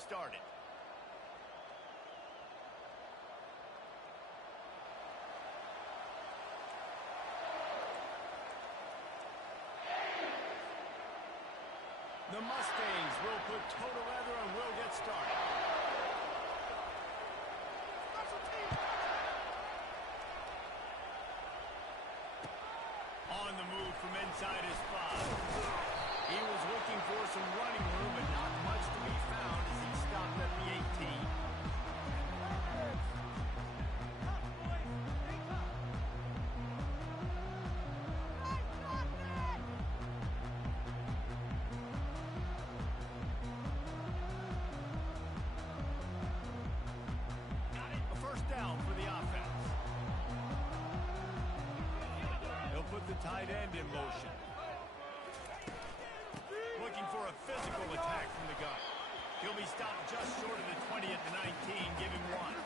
started. The Mustangs will put total leather and will get started. On the move from inside his 5. He was looking for some running room, but not much to be found as he stopped at the 18. A first down for the offense. He'll put the tight end in motion. Looking for a physical attack from the gun. He'll be stopped just short of the 20 at the 19, giving 1.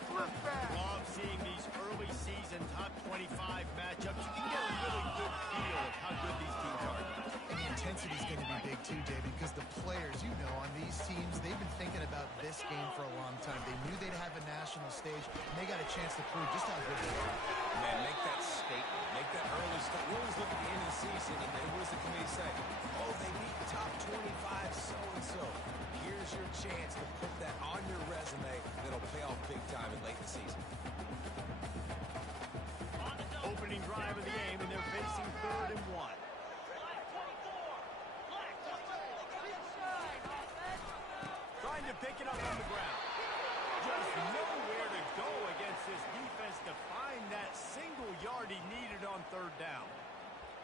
Love seeing these early season top 25 matchups. You can get a really good feel of how good these teams are. And the intensity is going to be big too, David, because the players, you know, on these teams, they've been thinking about this game for a long time. They knew they'd have a national stage, and they got a chance to prove just how good they are. Man, make that statement. Make that early start. We always look at the end of the season, and what does the committee say? Oh, they beat top 25 so-and-so. Here's your chance to put that on your resume that'll pay off big time in late in the season. Opening drive of the game, and they're facing 3rd and 1. Trying to pick it up on the ground. Just nowhere to go against this defense to find that single yard he needed on 3rd down.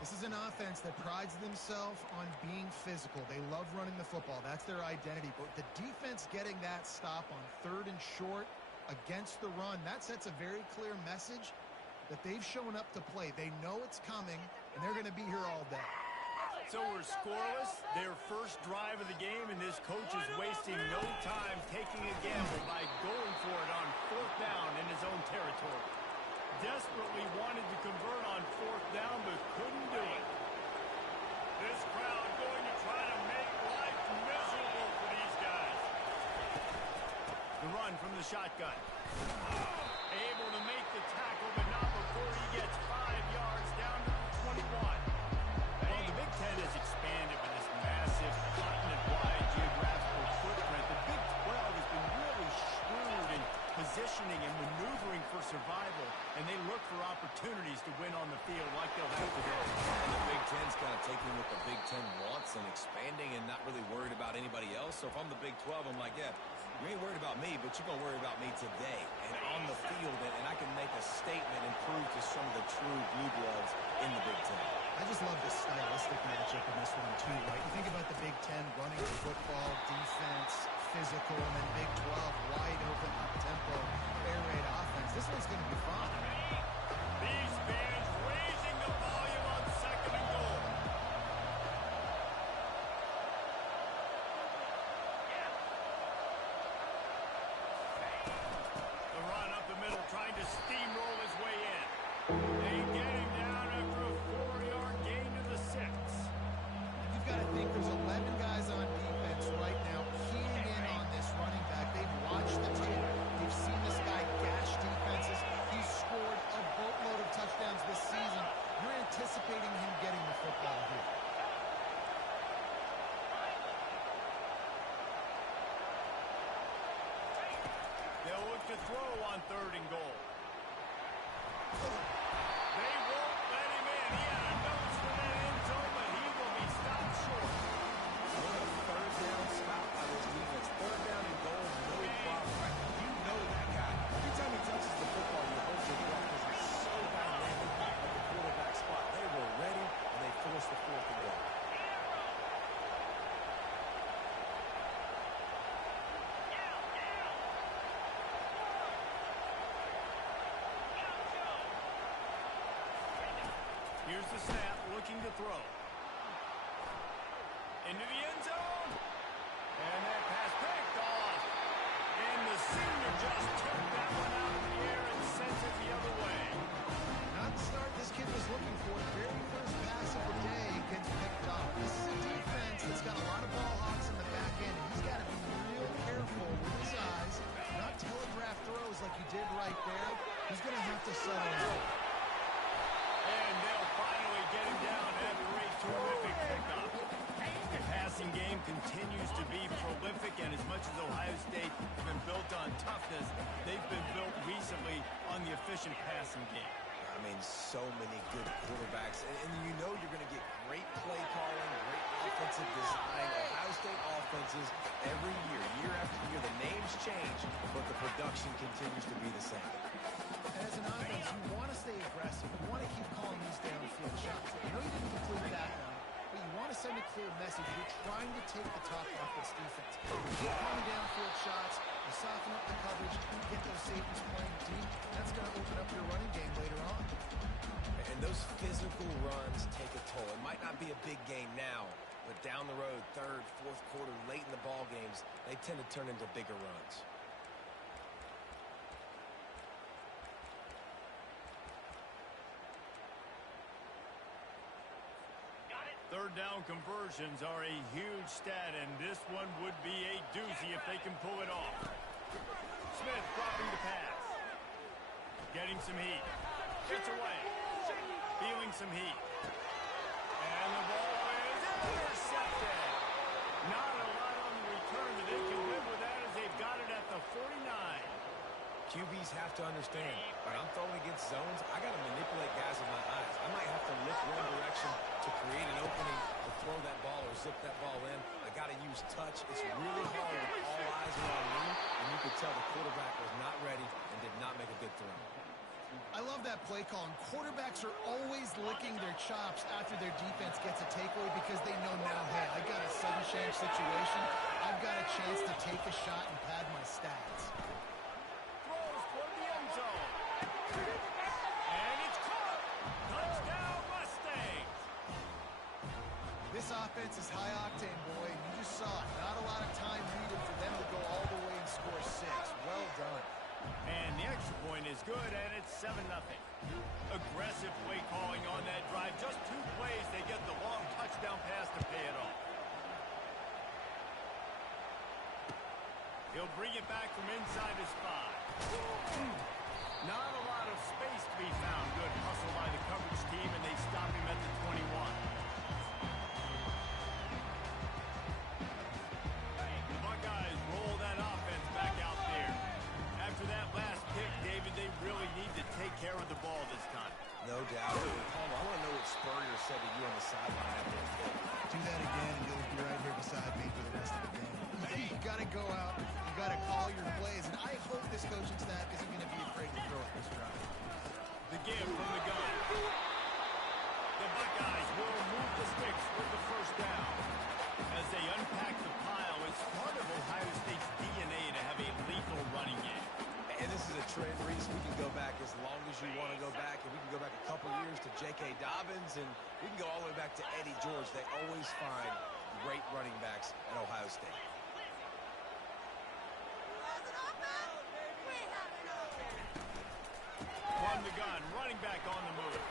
This is an offense that prides themselves on being physical. They love running the football. That's their identity. But the defense getting that stop on 3rd and short against the run, that sets a very clear message that they've shown up to play. They know it's coming, and they're going to be here all day. So we're scoreless, their first drive of the game, and this coach is wasting no time taking a gamble by going for it on 4th down in his own territory. Desperately wanted to convert on 4th down, but couldn't do it. This crowd going to try to make life miserable for these guys. The run from the shotgun. Able to make the tackle, but not before he gets 5 yards down to the 21. Well, the Big Ten has expanded with this massive continent-wide geographical footprint. The Big 12 has been really shrewd in positioning and maneuvering for survival, and they look for opportunities to win on the field like they'll have today. And the Big Ten's kind of taking what the Big Ten wants and expanding and not really worried about anybody else. So if I'm the Big 12, I'm like, yeah, you ain't worried about me, but you're going to worry about me today and on the field, and I can make a statement and prove to some of the true blue bloods in the Big Ten. I just love this stylistic matchup in this one, too, right? You think about the Big Ten running the football, defense, physical, and then Big 12, wide open, up-tempo, air raid offense. This one's going to be fun. These fans raising the volume on 2nd and goal. The run up the middle, trying to steamroll his way in. They get him down after a 4-yard gain to the 6. You've got to think there's 11 guys on defense right now keying in on this running back. They've watched the tape. They've seen this guy gash defenses. He's scored a boatload of touchdowns this season. You're anticipating him getting the football here. They'll look to throw on 3rd and goal. They won't let him in. He had a nose for that end zone, but he will be stopped short. What a 3rd down stop by this defense. 3rd down and goal, no problem. Right? You know that guy. Every time he touches the football, you hold your breath because he's so dynamic at the quarterback spot. They were ready, and they forced the 4th and goal. Here's the snap, looking to throw. Into the end zone. And that pass picked off. And the senior just took that one out of the air and sent it the other way. Not the start this kid was looking for. Very first pass of the day gets picked off. This is a defense that's got a lot of ball hawks in the back end, and he's got to be real careful right there. He's going to have to settle in. And they'll finally get him down after a terrific pickup. The passing game continues to be prolific, and as much as Ohio State has been built on toughness, they've been built recently on the efficient passing game. I mean, so many good quarterbacks. And you know you're going to get great play calling, great offensive design. Ohio State offenses every year, year after year, the names change, but the production continues to be the same. And as an offense, you want to stay aggressive. You want to keep calling these downfield shots. I know you didn't complete that one, but you want to send a clear message. You're trying to take the top off this defense. You keep calling downfield shots, you soften up the coverage, get those safeties playing deep. That's going to open up your running game later on. And those physical runs take a toll. It might not be a big game now, but down the road, third, fourth quarter, late in the ball games, they tend to turn into bigger runs. Third down conversions are a huge stat, and this one would be a doozy if they can pull it off. Smith dropping the pass. Getting some heat. Gets away. Feeling some heat. And the ball is intercepted. Not a lot on the return, but they can live with that as they've got it at the 49. QBs have to understand, when I'm throwing against zones, I got to manipulate guys with my eyes. I might have to look one direction to create an opening to throw that ball or zip that ball in. I got to use touch. It's really hard when all eyes are on me, and you could tell the quarterback was not ready and did not make a good throw. I love that play call. And quarterbacks are always licking their chops after their defense gets a takeaway because they know now, hey, I got a sudden change situation. I've got a chance to take a shot and pad my stats. Throws for the end zone. And it's caught. Touchdown, Mustangs. This offense is high octane, boy. You just saw it. Not a lot of time needed for them to go all the way and score 6. Well done. And the extra point is good, and it's 7-0. Aggressive play calling on that drive. Just 2 plays, they get the long touchdown pass to pay it off. He'll bring it back from inside his 5. Not a lot of space to be found. Good hustle by the coverage team, and they stop him at the 21. The Buckeyes roll that offense back out there. After that last pick, David, they really need to take care of the ball this time. No doubt. Paul, I want to know what Spurrier said to you on the sideline after the pick. Do that again, and you'll be right here beside me for the rest of the game. You got to go out. You got to call your plays, and I hope this coaching staff isn't going to be afraid to throw it this drive. The give from the gun. The Buckeyes will move the sticks with the first down. As they unpack the pile, it's part of Ohio State's DNA to have a lethal running game. And this is a trend, Reese. We can go back as long as you want to go back, and we can go back a couple years to J.K. Dobbins, and we can go all the way back to Eddie George. They always find great running backs at Ohio State. From the gun, running back on the move.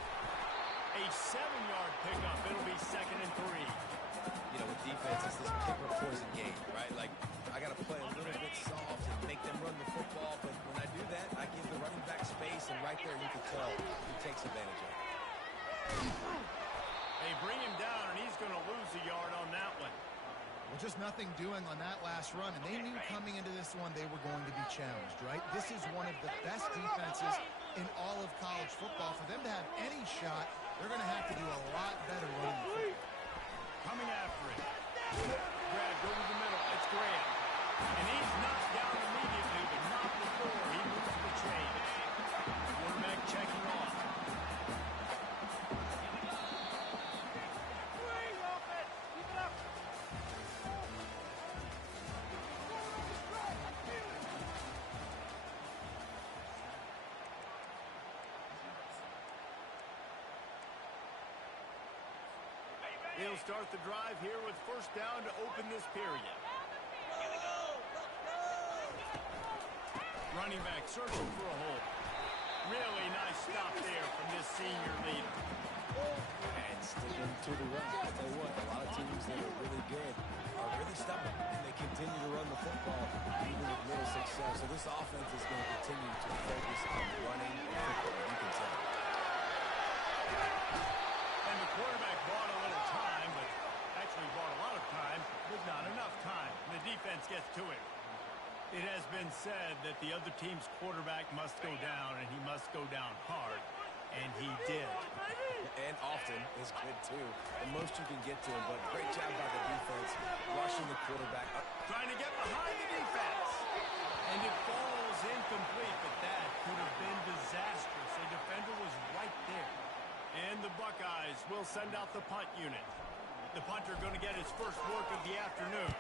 A 7-yard pickup. It'll be 2nd and 3. You know, with defense, it's this pick or poison game, right? Like, I got to play a little bit soft and make them run the football, but when I do that, I give the running back space, and right there you can tell he takes advantage of it. They bring him down, and he's going to lose a yard on that one. Well, just nothing doing on that last run, and they knew coming into this one they were going to be challenged, right? This is one of the best defenses in all of college football. For them to have any shot, they're going to have to do a lot better running the football. Coming after it. Grabbed over the middle. It's Graham. And he's knocked down immediately, but not before he moves the chain. Quarterback checking off. He'll start the drive here with first down to open this period. Running back searching for a hole. Really nice stop there from this senior leader. And sticking to the run. I'll tell you what, a lot of teams that are really good are really stubborn, and they continue to run the football even with little success. So this offense is going to continue to focus on running the football. You can tell. And the quarterback bought a little time, but actually bought a lot of time, but not enough time. The defense gets to him. It has been said that the other team's quarterback must go down, and he must go down hard. And he did. And often is good, too. And most you can get to him, but great job by the defense, rushing the quarterback up. Trying to get behind the defense. And it falls incomplete, but that could have been disastrous. A defender was right there. And the Buckeyes will send out the punt unit. The punter going to get his first work of the afternoon.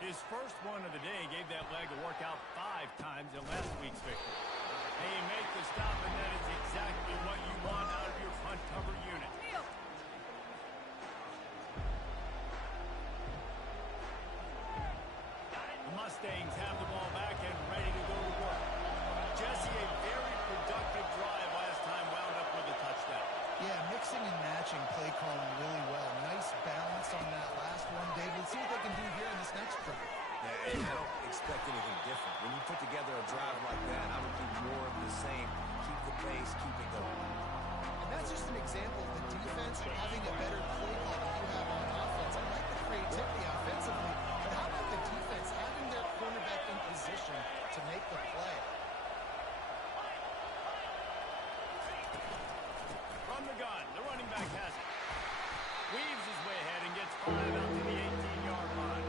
His first one of the day gave that leg a workout 5 times in last week's victory. And you make the stop, and that is exactly what you want out of your punt cover unit. The Mustangs have the ball back and ready to go to work. Jesse, a very productive drive last time, wound up with a touchdown. Yeah, mixing and matching play calling really well. Nice balance on that last one, David. Let's see what they can do here in this next drive. Yeah, and I don't expect anything different. When you put together a drive like that, I would do more of the same. Keep the pace, keep it going. And that's just an example of the defense having a better play call than you have on offense. I like the creativity offensively, but how about the defense having their cornerback in position to make the play? From the gun, the running back has it. Weaves his way ahead and gets 5 out to the 18-yard line.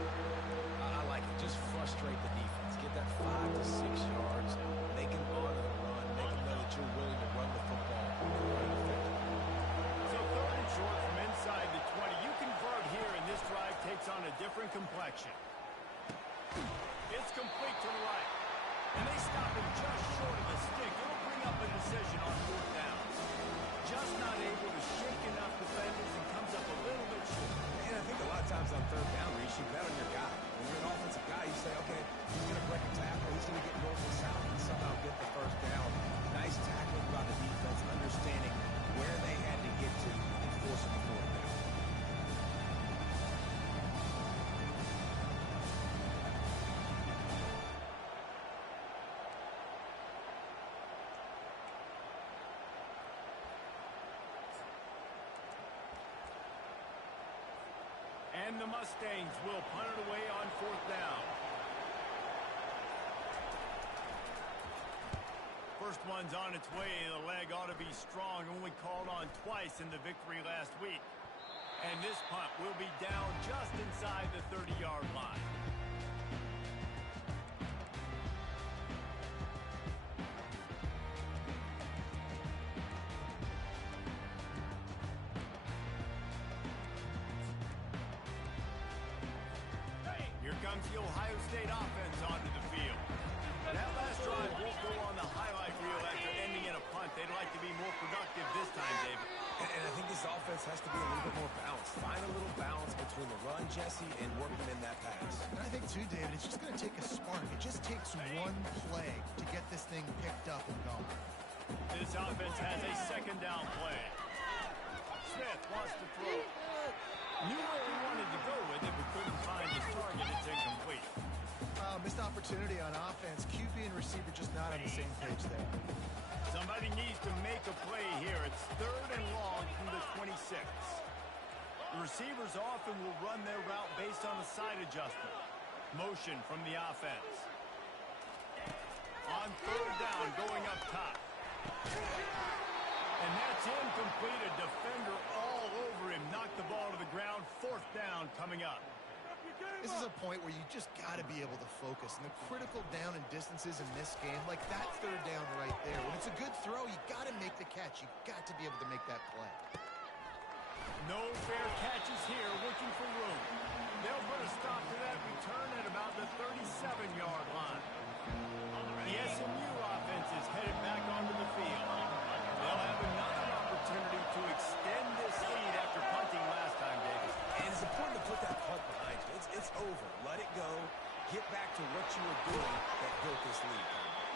I like it. Just frustrate the defense. Get that 5 to 6 yards. Make them honor the run. Make them know that you're willing to run the football and run it effectively. So 3rd and short from inside the 20. You convert here, and this drive takes on a different complexion. It's complete to the right. And they stop him just short of the stick. It'll bring up a decision on 4th down. Just not able to shake enough defenders and comes up a little bit short. And I think a lot of times on 3rd down, Reese, you bet on your guy. When you're an offensive guy, you say, okay, he's going to break a tackle. He's going to get north and south and somehow get the 1st down. Nice tackling by the defense, understanding where they had to get to and forcing the 4th down. And the Mustangs will punt it away on 4th down. First one's on its way. The leg ought to be strong. Only called on twice in the victory last week. And this punt will be down just inside the 30-yard line. Here comes the Ohio State offense onto the field. That last drive won't go on the highlight reel after ending in a punt. They'd like to be more productive this time, David. And I think this offense has to be a little bit more balanced. Find a little balance between the run, Jesse, and working in that pass. And I think, too, David, it's just going to take a spark. It just takes one play to get this thing picked up and going. This offense has a 2nd down play. Smith wants to throw. Knew where he wanted to go with it, but couldn't find his target. It's incomplete. Missed opportunity on offense. QB and receiver just not on the same page there. Somebody needs to make a play here. It's 3rd and long from the 26. The receivers often will run their route based on a side adjustment. Motion from the offense. On 3rd down, going up top. And that's incomplete. A defender all over him. Knocked the ball to the ground. 4th down coming up. This is a point where you just got to be able to focus. And the critical down and distances in this game, like that 3rd down right there. When it's a good throw, you got to make the catch. You got to be able to make that play. No fair catches here, looking for room. They'll put a stop to that return at about the 37-yard line. The SMU offense is headed back onto the field. They'll have another opportunity to extend this lead after punting last time, David. And it's important to put that punt behind you. It's over. Let it go. Get back to what you were doing that built this lead.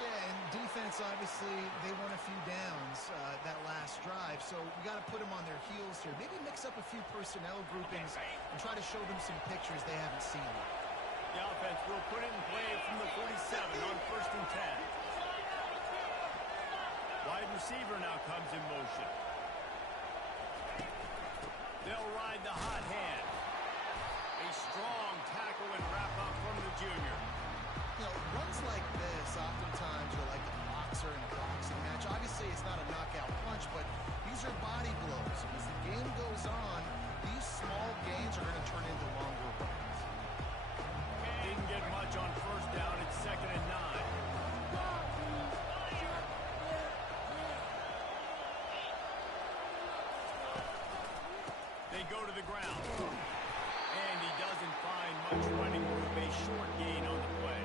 Yeah, and defense, obviously, they won a few downs that last drive, so we got to put them on their heels here. Maybe mix up a few personnel groupings and try to show them some pictures they haven't seen yet. The offense will put it in play from the 47 on 1st and 10. Wide receiver now comes in motion. They'll ride the hot hand. A strong tackle and wrap up from the junior. You know, runs like this oftentimes are like a boxer in a boxing match. Obviously, it's not a knockout punch, but these are body blows. As the game goes on, these small gains are going to turn into longer runs. Didn't get much on 1st down. It's 2nd and 9. They go to the ground. And he doesn't find much running room. A short gain on the play.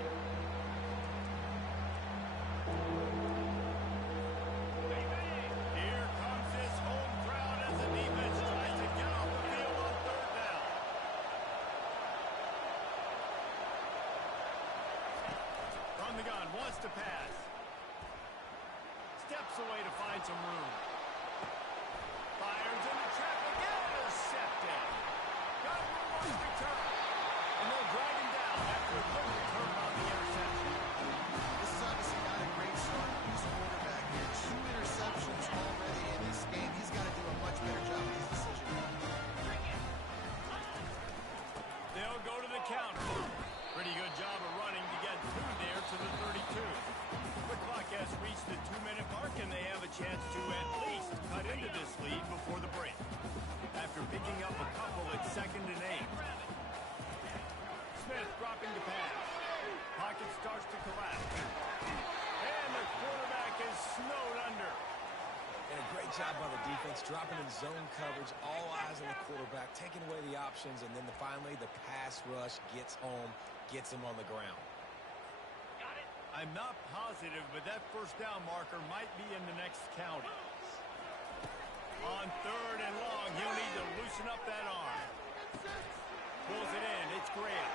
Here comes this home crowd as the defense tries to get off the field on 3rd down. From the gun, wants to pass. Steps away to find some room. Fires in the trap again. Intercepted. Got one return. And they'll drag him down after a good return on the interception. This is obviously not a great start for his quarterback here. 2 interceptions already in this game. He's got to do a much better job with his decision. They'll go to the counter. Pretty good job of running to get through there to the 32. The clock has reached the 2-minute mark, and they have a chance to at least cut into this lead before the break. After picking up a couple at 2nd and 8. Smith dropping to pass. Pocket starts to collapse. And the quarterback is snowed under. And a great job by the defense, dropping in zone coverage, all eyes on the quarterback, taking away the options, and then finally the pass rush gets home, gets him on the ground. I'm not positive, but that 1st down marker might be in the next county. On 3rd and long, he'll need to loosen up that arm. Pulls it in. It's Graham.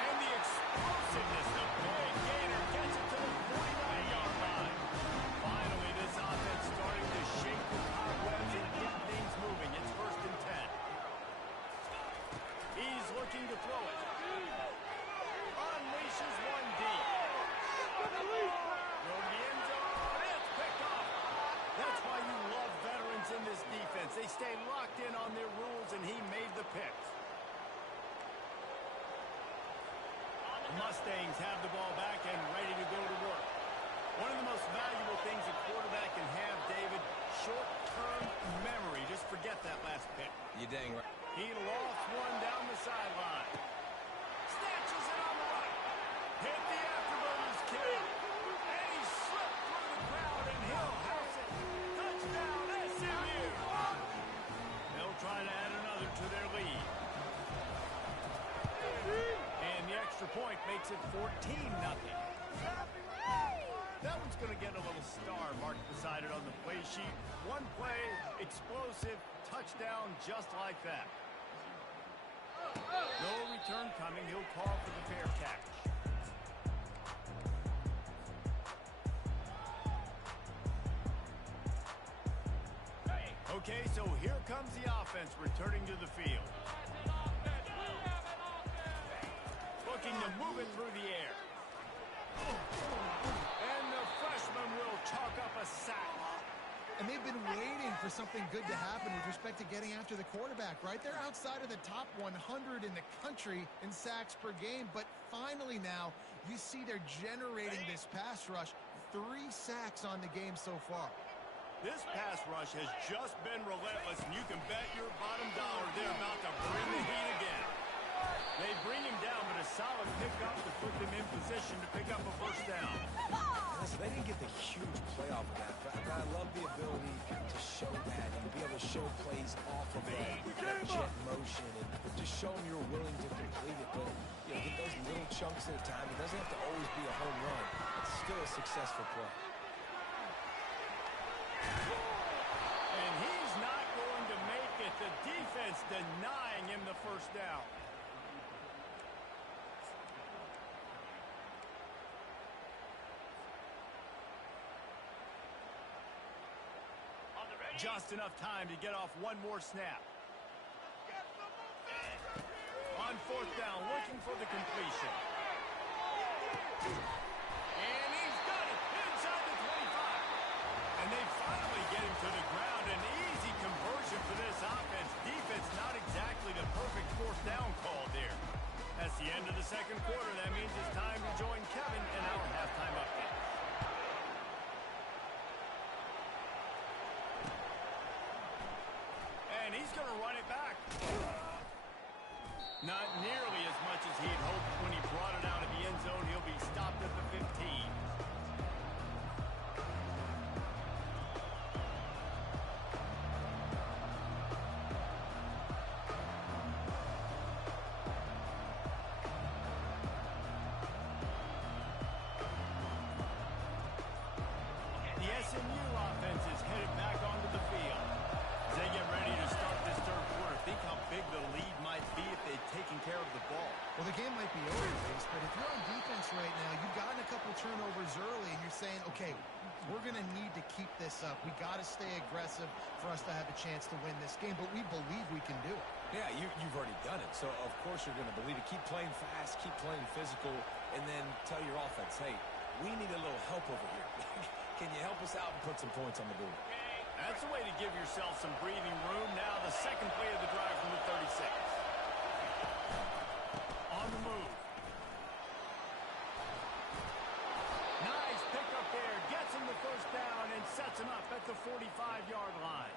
And the explosiveness, the big gainer, gets it to the 49-yard line. Finally, this offense starting to shake the cobwebs and get things moving. It's 1st and 10. He's looking to throw it. Unleashes one deep. Throw to the end zone. It's picked off. That's why you love veterans in this defense. They stay locked in on their rules, and he made the picks. The Mustangs have the ball back and ready to go to work. One of the most valuable things a quarterback can have, David, short-term memory. Just forget that last pick. You're dang right. He lost one down the sideline. Snatches it on the right. Hit the afterburners kill. And he slipped through the crowd, and he'll house it. Touchdown, SMU. They'll try to add another to their lead. And the extra point makes it 14-0. That one's going to get a little star marked beside it on the play sheet. One play, explosive, touchdown just like that. No return coming. He'll call for the fair catch. Okay, so here comes the offense returning to the field. Looking to move it through the air. And the freshman will chalk up a sack. And they've been waiting for something good to happen with respect to getting after the quarterback, right? They're outside of the top 100 in the country in sacks per game, but finally now you see they're generating this pass rush. 3 sacks on the game so far. This pass rush has just been relentless, and you can bet your bottom dollar they're about to bring the heat again. They bring him down, but a solid pickup to put them in position to pick up a 1st down. Listen, they didn't get the huge play off of that, but I love the ability to show that and be able to show plays off of that jet motion and just show them you're willing to complete it. But you know, get those little chunks at a time. It doesn't have to always be a home run. It's still a successful play. And he's not going to make it. The defense denying him the 1st down. Just enough time to get off one more snap. on fourth down, looking for the completion. And he's got it inside the 25. And they finally get him to the ground. An easy conversion for this offense. Defense, not exactly the perfect fourth down call there. That's the end of the second quarter. That means it's time to join Kevin in our halftime update. And he's going to run it back. Not nearly as much as he'd hoped when he brought it out of the end zone. He'll be stopped at the 15. The SMU offense is headed back onto the field. As they get ready to start this third quarter, think how big the lead might be if they'd taken care of the ball. Well, the game might be over, Reese, but if you're on defense right now, you've gotten a couple turnovers early, and you're saying, okay, we're going to need to keep this up. We got to stay aggressive for us to have a chance to win this game, but we believe we can do it. Yeah, you've already done it, so of course you're going to believe it. Keep playing fast, keep playing physical, and then tell your offense, hey, we need a little help over here. Can you help us out and put some points on the board? That's a way to give yourself some breathing room. Now the second play of the drive from the 36. On the move. Nice pickup there. Gets him the first down and sets him up at the 45-yard line.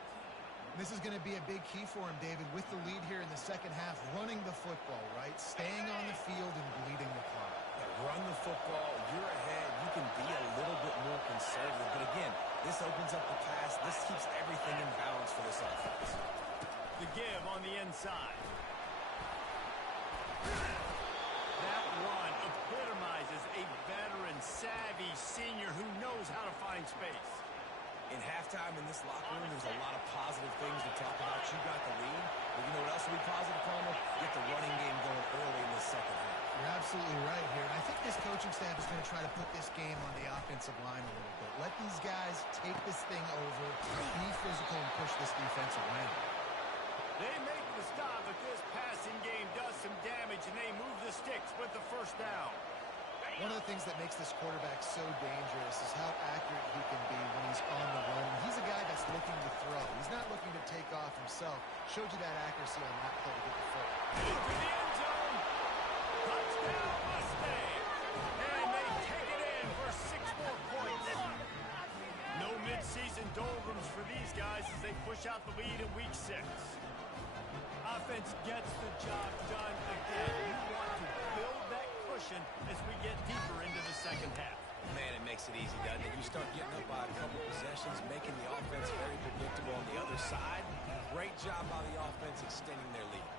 This is going to be a big key for him, David, with the lead here in the second half, running the football, right? Staying on the field and bleeding the clock. Yeah, run the football. You're ahead. You can be a little bit more conservative. But again, this opens up the pass. This keeps everything in balance for this offense. The give on the inside. That run epitomizes a veteran, savvy senior who knows how to find space. In halftime in this locker room, there's a lot of positive things to talk about. You got the lead. But you know what else will be positive, Palmer? Get the running game going early in the second half. You're absolutely right here. And I think this coaching staff is going to try to put this game on the offensive line a little bit. Let these guys take this thing over, be physical, and push this defensive line. They make the stop, but this passing game does some damage, and they move the sticks with the first down. One of the things that makes this quarterback so dangerous is how accurate he can be when he's on the run. He's a guy that's looking to throw. He's not looking to take off himself. Showed you that accuracy on that play to get the foot. Into the end zone. Touchdown, Mustang. And they take it in for 6 more points. No midseason doldrums for these guys as they push out the lead in week 6. Offense gets the job done again. You want to build that cushion as we get deeper into the second half. Man, it makes it easy, doesn't it? You start getting up by a couple possessions, making the offense very predictable on the other side. Great job by the offense extending their lead.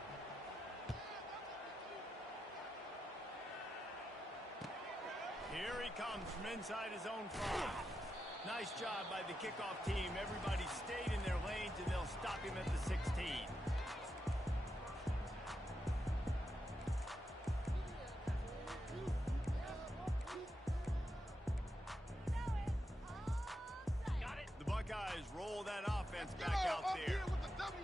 Here he comes from inside his own 5. Nice job by the kickoff team. Everybody stayed in their lanes, and they'll stop him at the 16. Roll that offense back out there.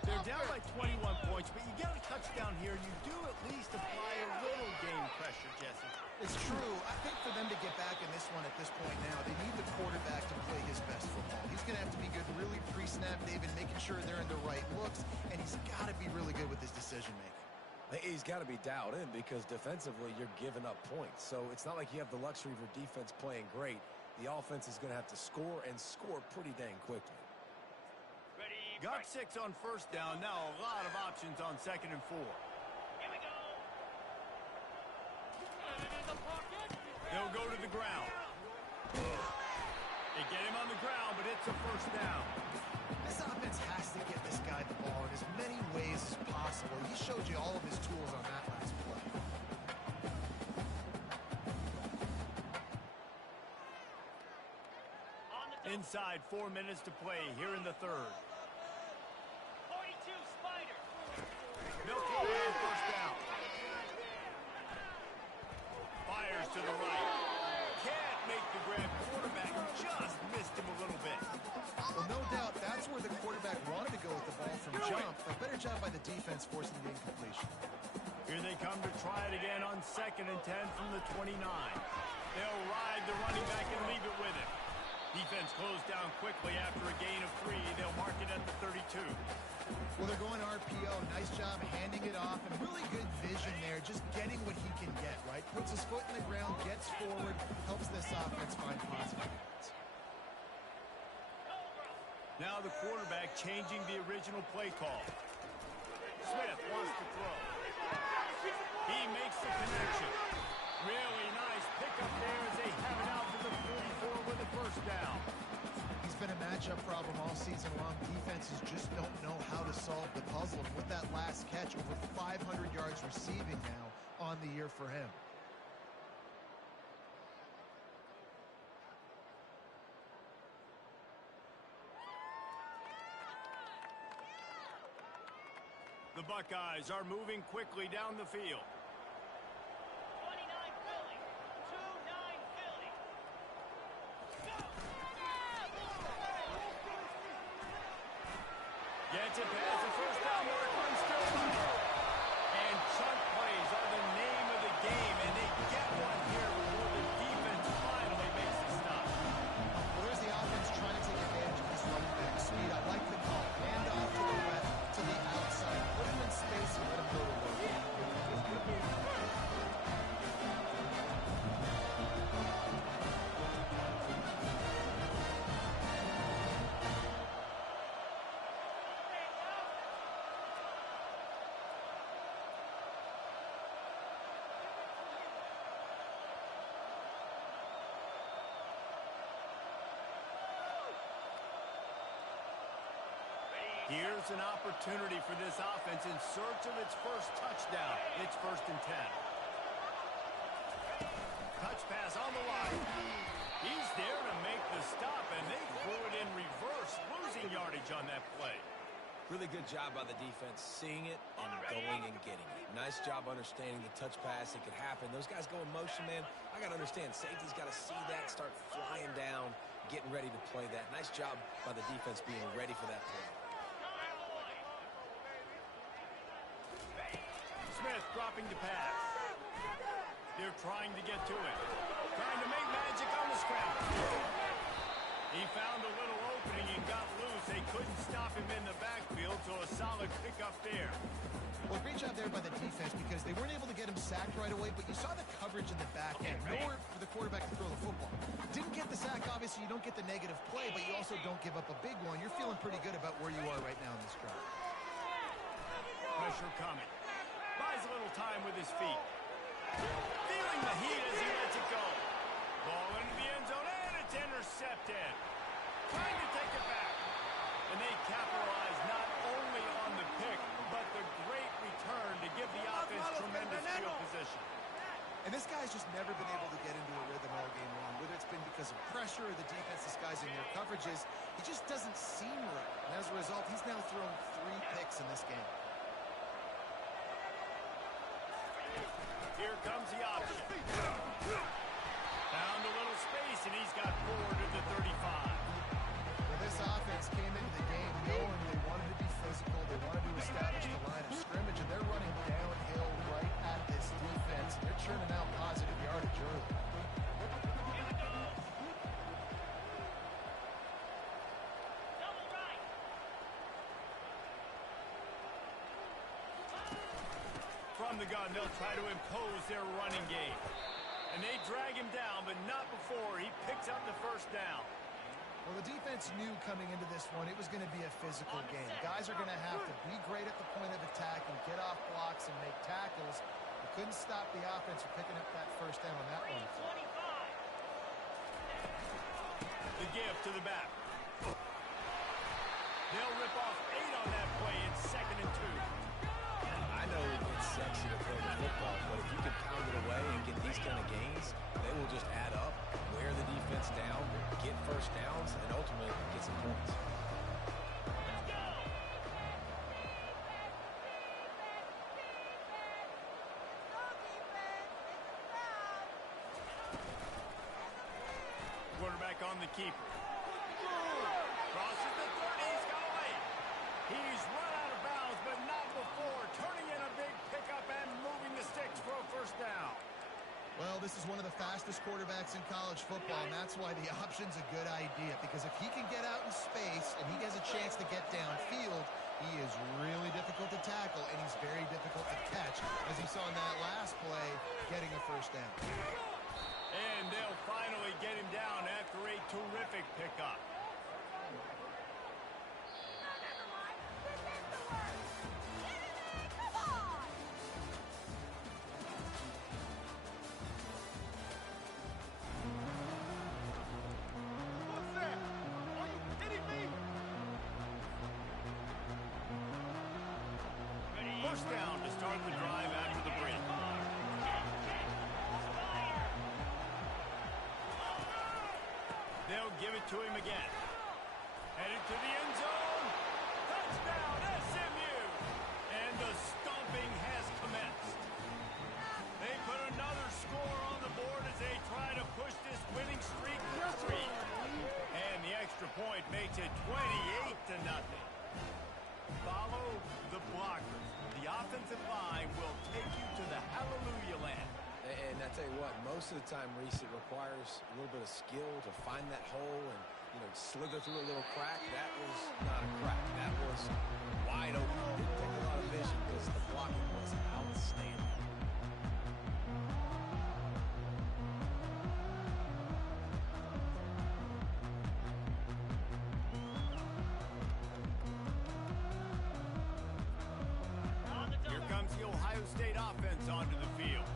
They're down by 21 points, but you get a touchdown here, and you do at least apply a little game pressure, Jesse. It's true. I think for them to get back in this one at this point now, they need the quarterback to play his best football. He's going to have to be good, really pre-snap, David, making sure they're in the right looks, and he's got to be really good with his decision-making. He's got to be dialed in because defensively you're giving up points. So it's not like you have the luxury for defense playing great. The offense is going to have to score and score pretty dang quickly. Got 6 on first down. Now a lot of options on 2nd and 4. Here we go. They'll go to the ground. They get him on the ground, but it's a first down. This offense has to get this guy the ball in as many ways as possible. He showed you all of his tools on that last play. Inside 4 minutes to play here in the third. Milky Way first down. Fires to the right. Can't make the grab. Quarterback just missed him a little bit. Well, no doubt that's where the quarterback wanted to go with the ball from jump. A better job by the defense forcing the incompletion. Here they come to try it again on 2nd and 10 from the 29. They'll ride the running back and leave it with him. Defense closed down quickly after a gain of 3. They'll mark it at the 32. Well, they're going RPO. Nice job handing it off, and really good vision there, just getting what he can get, right? Puts his foot in the ground, gets forward, helps this offense find positive points. Now the quarterback changing the original play call. Smith wants to throw. He makes the connection. Really nice pickup there as they have it out to the 44 with a first down. He's been a matchup problem all season long. Defenses just don't know how to solve the puzzle. And with that last catch, over 500 yards receiving now on the year for him. The Buckeyes are moving quickly down the field. 29 Philly. 2-9 Philly. Gets it past the first down marker and still running. And chunk plays are the name of the game, and they get one here before the defense finally makes the stop. Well, there's the offense trying to take advantage of this running back speed. I like the call. Hand off to the left, to the outside. Put him in space and let him go to work. Here's an opportunity for this offense in search of its first touchdown. It's 1st and 10. Touch pass on the line. He's there to make the stop, and they threw it in reverse, losing yardage on that play. Really good job by the defense, seeing it and going and getting it. Nice job understanding the touch pass. It could happen. Those guys go in motion, man. I got to understand, safety's got to see that, start flying down, getting ready to play that. Nice job by the defense being ready for that play. Smith dropping the pass. They're trying to get to it. Trying to make magic on the scramble. He found a little opening and got loose. They couldn't stop him in the backfield, so a solid pickup there. Well, great job there by the defense because they weren't able to get him sacked right away, but you saw the coverage in the back end. Nowhere for the quarterback to throw the football. Didn't get the sack, obviously. You don't get the negative play, but you also don't give up a big one. You're feeling pretty good about where you are right now in this drive. Pressure coming. Buys a little time with his feet. Feeling the heat as he lets it go. Ball into the end zone, and it's intercepted. Trying to take it back. And they capitalize not only on the pick, but the great return to give the offense tremendous field position. And this guy's just never been able to get into a rhythm all game long, whether it's been because of pressure or the defense disguising their coverages. He just doesn't seem right. And as a result, he's now thrown 3 picks in this game. Here comes the option. Found a little space, and he's got 4 to the 35. Well, this offense came into the game knowing they wanted to be physical, they wanted to establish the line of scrimmage, and they're running downhill right at this defense. They're churning out positive yardage early. Double right. From the gun, they'll try to impose their running game. And they drag him down, but not before he picks up the first down. Well, the defense knew coming into this one it was going to be a physical game. Guys are going to have to be great at the point of attack and get off blocks and make tackles. You couldn't stop the offense from picking up that first down on that one. 25. The give to the back. They'll rip off 8 on that play. It's 2nd and 2. I know it's sexy to play the football, but if you can pound it away and get these kind of gains, they will just add up, wear the defense down, get first downs, and ultimately get some points. Quarterback on the keeper. Crosses the 30. He's got away. He's run out of bounds, but not before. Turning in a big pickup and moving this is one of the fastest quarterbacks in college football, and that's why the option's a good idea, because if he can get out in space and he has a chance to get downfield, he is really difficult to tackle, and he's very difficult to catch, as you saw in that last play, getting a first down. And they'll finally get him down after a terrific pickup. First down to start the drive after the break. They'll give it to him again. Headed to the end zone. Touchdown, SMU! And the stomping has commenced. They put another score on the board as they try to push this winning streak to 3. And the extra point makes it 28-0. Follow the blockers. The offensive line will take you to the hallelujah land. And I tell you what, most of the time, Reese, it requires a little bit of skill to find that hole and, slither through a little crack. That was not a crack. That was wide open. Didn't take a lot of vision because the blocking was outstanding. Here comes the Ohio State offense onto the field.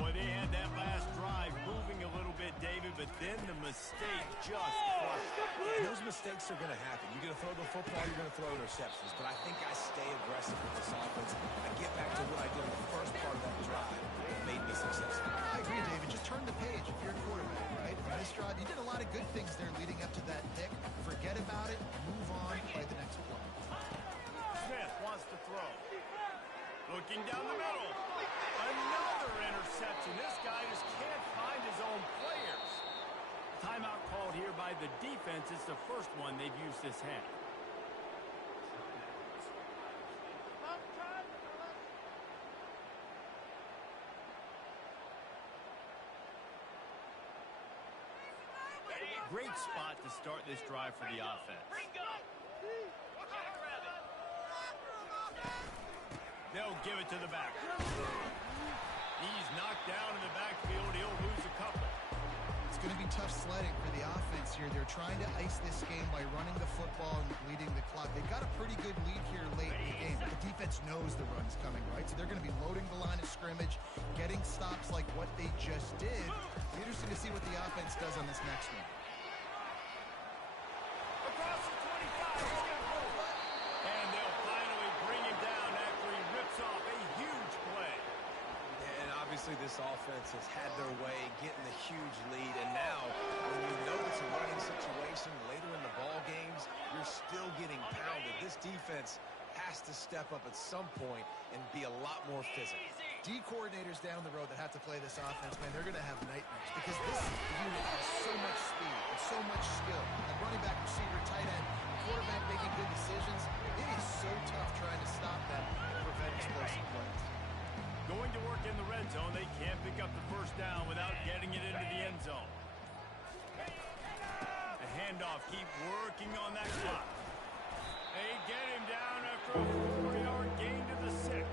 Boy, they had that last drive moving a little bit, David, but then the mistake just crushed it. And those mistakes are going to happen. You're going to throw the football, you're going to throw interceptions. But I think I stay aggressive with this offense. I get back to what I did in the first part of that drive that made me successful. I agree, David. Just turn the page if you're a quarterback, right? In this drive, you did a lot of good things there leading up to that pick. Forget about it. Move on. Play the next play. Smith wants to throw. Looking down the middle. Another interception. This guy just can't find his own players. Timeout called here by the defense. It's the first one they've used this half. Great spot to start this drive for the offense. They'll give it to the back. He's knocked down in the backfield. He'll lose a couple. It's going to be tough sledding for the offense here. They're trying to ice this game by running the football and bleeding the clock. They've got a pretty good lead here late in the game. But the defense knows the run's coming, right? So they're going to be loading the line of scrimmage, getting stops like what they just did. It'll be interesting to see what the offense does on this next one. Across the 25. And they'll finally bring him down after he rips off a huge play. And obviously this offense has had their way getting the huge lead. And now, when you know it's a running situation later in the ball games, you're still getting pounded. This defense has to step up at some point and be a lot more physical. D coordinators down the road that have to play this offense, man, they're going to have nightmares because this unit has so much speed and so much skill. And running back, receiver, tight end, quarterback making good decisions. It is so tough trying to stop them and prevent explosive plays. Going to work in the red zone. They can't pick up the first down without getting it into the end zone. The handoff, keep working on that clock. They get him down after a 4-yard gain to the 6.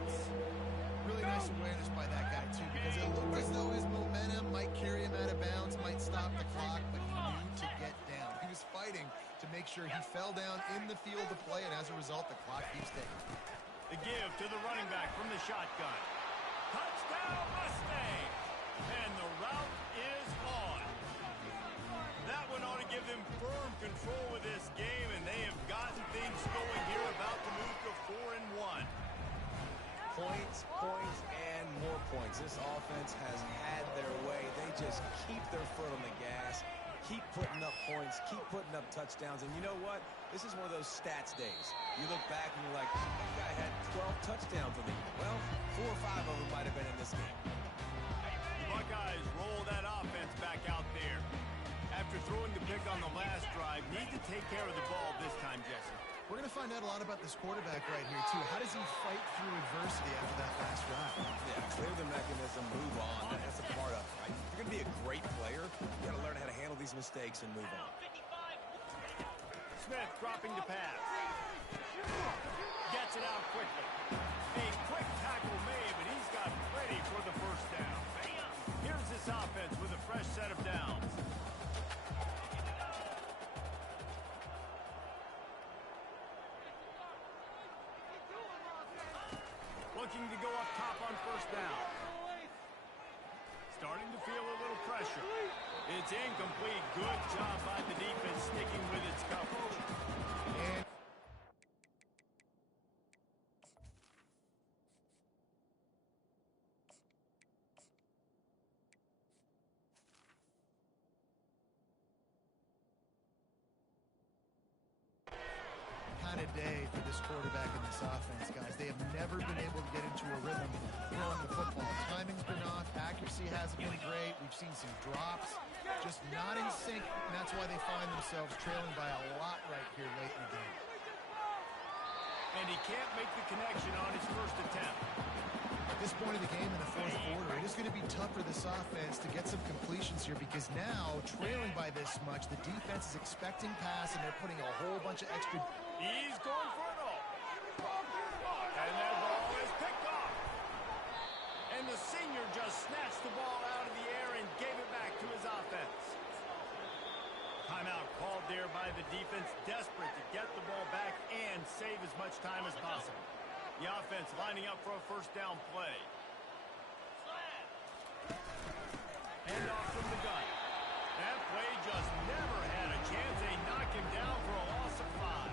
Really nice awareness by that guy, too, because it looked as though his momentum might carry him out of bounds, might stop the clock, but he knew to get down. He was fighting to make sure he fell down in the field to play, and as a result, the clock keeps ticking. The give to the running back from the shotgun. Touchdown, Mustang! And the route is on. That one ought to give them firm control of this game, and they have gotten things going here, about to move to 4-1. Points, points, and more points. This offense has had their way. They just keep their foot on the gas, keep putting up points, keep putting up touchdowns. And you know what? This is one of those stats days. You look back and you're like, that guy had 12 touchdowns on the year. Well, 4 or 5 of them might have been in this game. Buckeyes roll that offense back out there. After throwing the pick on the last drive, need to take care of the ball this time, Jesse. We're going to to find out a lot about this quarterback right here, too. How does he fight through adversity after that last drive? Yeah, clear the mechanism, move on. That's a part of it, right? If you're going to be a great player, you got to learn how to handle these mistakes and move on. Smith dropping to pass. Gets it out quickly. A quick tackle made, but he's got plenty for the first down. Here's this offense with a fresh set of downs. Looking to go up top on first down. Starting to feel a little pressure. It's incomplete. Good job by the defense sticking with its coverage. And kind of day for this quarterback and this offense, guys. They have never been able to get into a rhythm throwing the football. Timing's been off. Accuracy hasn't been great. We've seen some drops. Just not in sync, and that's why they find themselves trailing by a lot right here late in the game. And he can't make the connection on his first attempt. At this point of the game in the fourth quarter, it is going to be tough for this offense to get some completions here because now, trailing by this much, the defense is expecting pass, and they're putting a whole bunch of extra... He's going for it all. And that ball is picked off. And the senior just snatched the ball out of the air and gave it back to his offense. Timeout called there by the defense, desperate to get the ball back and save as much time as possible. The offense lining up for a first down play. Hand off from the gun. That play just never had a chance. They knock him down for a loss of 5.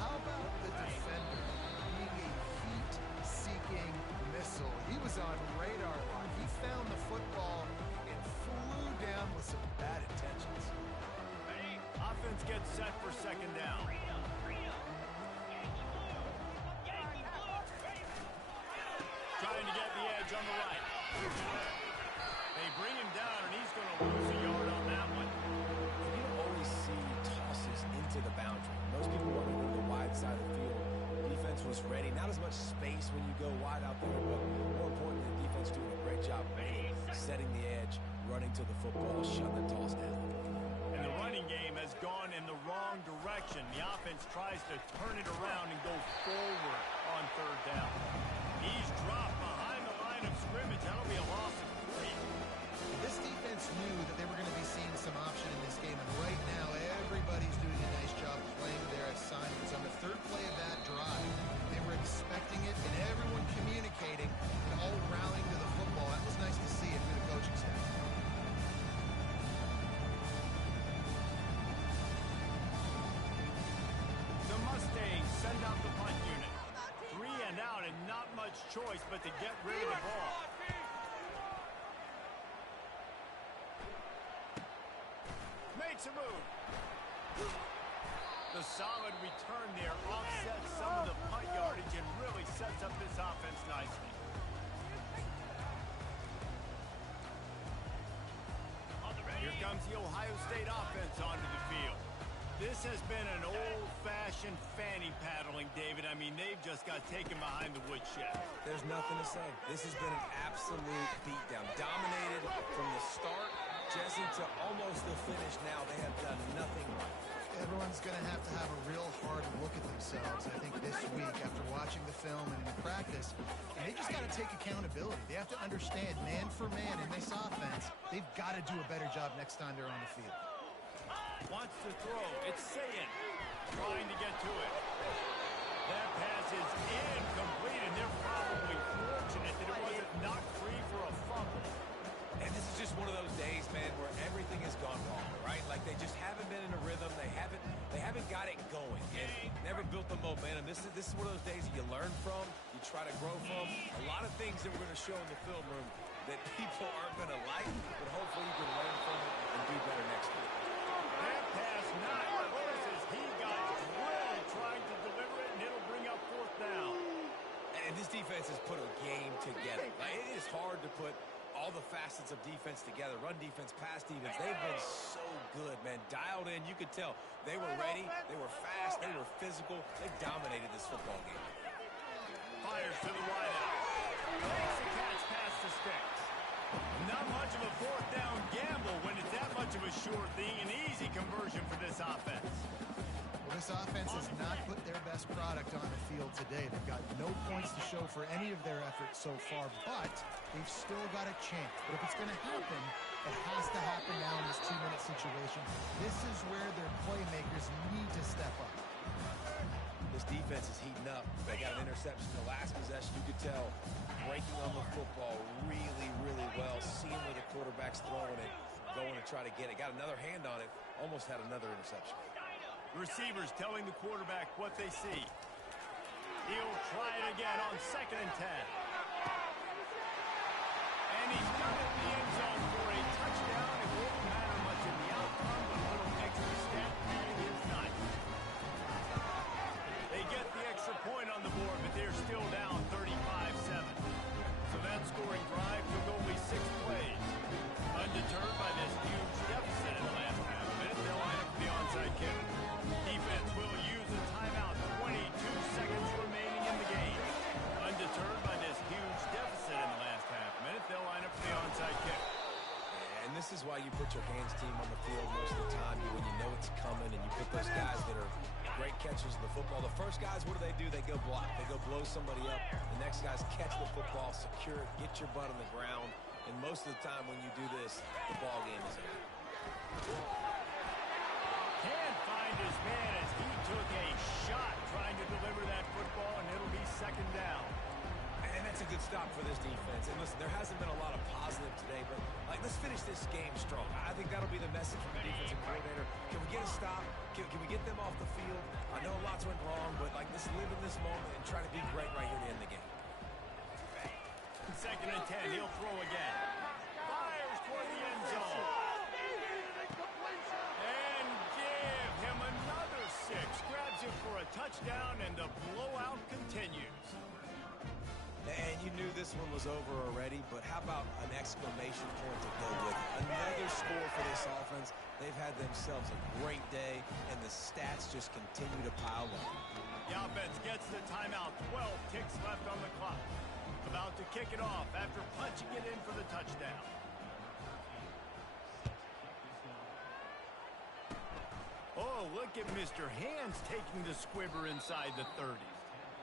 How about the defender being a heat-seeking missile? He was on radar lock. He found the football and flew down with some bad intentions. Offense gets set for second down. Trying to get the edge on the right. They bring him down, and he's going to lose a yard on that one. You don't always see tosses into the boundary. Most people want to go to the wide side of the field. Defense was ready. Not as much space when you go wide out there, but more importantly, the defense doing a great job setting the edge, running to the football, shutting the toss down. And the running game has gone in the wrong direction. The offense tries to turn it around and go forward on third down. He's dropped behind the line of scrimmage. That'll be a loss of 3. This defense knew that they were going to be seeing some option in this game, and right now everybody's doing a nice job playing their assignments. On the third play of that drive, they were expecting it, and everyone communicating and all rallying to the football. That was nice to see it for the coaching staff. The Mustangs send out the punt unit. 3 and out, and not much choice but to get rid of the ball. Makes a move. The solid return there offsets some of the punt yardage and really sets up this offense nicely. Here comes the Ohio State offense onto the field. This has been an old-fashioned fanny paddling, David. I mean, they've just got taken behind the woodshed. There's nothing to say. This has been an absolute beatdown. Dominated from the start, Jesse, to almost the finish now. They have done nothing right. Everyone's going to have a real hard look at themselves, I think, this week after watching the film and in practice. And they just got to take accountability. They have to understand, man for man in this offense, they've got to do a better job next time they're on the field. Wants to throw. It's Sayin trying to get to it. That pass is incomplete, and they're probably fortunate that it wasn't knocked free for a fumble. And this is just one of those days, man, where everything has gone wrong, right? Like they just haven't been in a rhythm. They haven't got it going. And never built the momentum. This is one of those days that you learn from, you try to grow from. A lot of things that we're going to show in the film room that people aren't going to like, but hopefully you can learn from it and do better next week. That pass not close as he got drilled trying to deliver it, and it'll bring up fourth down. And this defense has put a game together. Like, it is hard to put all the facets of defense together, run defense, pass defense, they've been so good, man. Dialed in, you could tell. They were ready, they were fast, they were physical. They dominated this football game. Fires to the wideout. Makes the catch past the sticks. Not much of a fourth down gamble when it's that much of a sure thing. An easy conversion for this offense. Well, this offense has not put their best product on the field today. They've got no points to show for any of their efforts so far, but they've still got a chance. But if it's going to happen, it has to happen now in this 2-minute situation. This is where their playmakers need to step up. This defense is heating up. They got an interception in the last possession. You could tell breaking on the football really, really well, seeing where the quarterback's throwing it, going to try to get it. Got another hand on it, almost had another interception. Receivers telling the quarterback what they see. He'll try it again on 2nd and 10. And he's got it in the end zone for a touchdown. It won't matter much in the outcome, but a little extra stat padding is nice. They get the extra point on the board, but they're still down 35-7. So that scoring drive took only 6 plays. Undeterred by this huge deficit in the last half minute, they'll line up for the onside kick. Defense will use a timeout. 22 seconds remaining in the game. Undeterred by this huge deficit in the last half minute, they'll line up for the onside kick. And this is why you put your hands team on the field most of the time when you know it's coming, and you put those guys that are great catchers of the football. The first guys, what do? They go block. They go blow somebody up. The next guys catch the football, secure it, get your butt on the ground. And most of the time when you do this, the ball game is over. Can't find his man as he took a shot trying to deliver that football, and it'll be 2nd down. And that's a good stop for this defense. And listen, there hasn't been a lot of positive today, but let's finish this game strong. I think that'll be the message from the defensive coordinator. Can we get a stop? Can we get them off the field? I know lots went wrong, but let's live in this moment and try to be great right here to end the game. 2nd and 10, he'll throw again. Fires toward the end zone. And give him another 6. Grabs him for a touchdown, and the blowout continues. And you knew this one was over already, but how about an exclamation point to go with it? Another score for this offense. They've had themselves a great day, and the stats just continue to pile up. The offense gets the timeout. 12 ticks left on the clock. About to kick it off after punching it in for the touchdown. Oh, look at Mr. Hands taking the squibber inside the 30.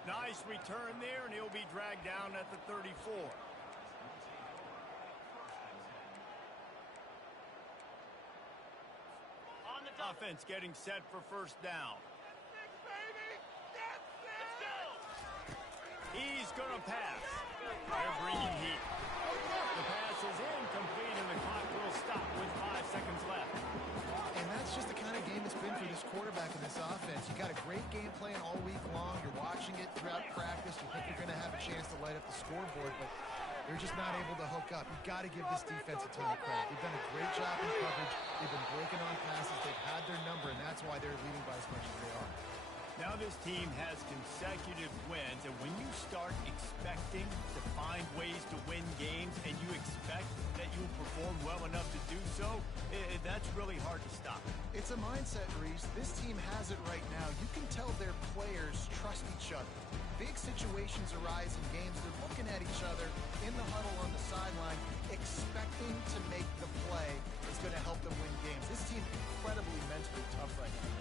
Nice return there, and he'll be dragged down at the 34. On the double. Offense getting set for 1st down. Let's go. He's going to pass. They're bringing heat. The pass is incomplete, and the clock will stop with 5 seconds left. And that's just the kind of game it's been for this quarterback in this offense. You got a great game plan all week long. You're watching it throughout practice. You think you're going to have a chance to light up the scoreboard, but they're just not able to hook up. You got to give this defense a ton of credit. They've done a great job in coverage. They've been breaking on passes. They've had their number, and that's why they're leading by as much as they are. Now this team has consecutive wins, and when you start expecting to find ways to win games and you expect that you'll perform well enough to do so, that's really hard to stop. It's a mindset, Reese. This team has it right now. You can tell their players trust each other. Big situations arise in games. They're looking at each other in the huddle on the sideline, expecting to make the play that's going to help them win games. This team incredibly mentally tough right now.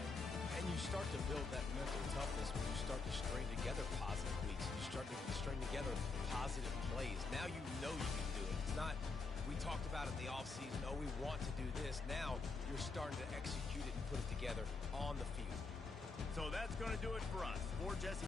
And you start to build that mental toughness when you start to string together positive weeks. You start to string together positive plays. Now you know you can do it. It's not, we talked about it in the offseason, oh, we want to do this. Now you're starting to execute it and put it together on the field. So that's going to do it for us. For Jesse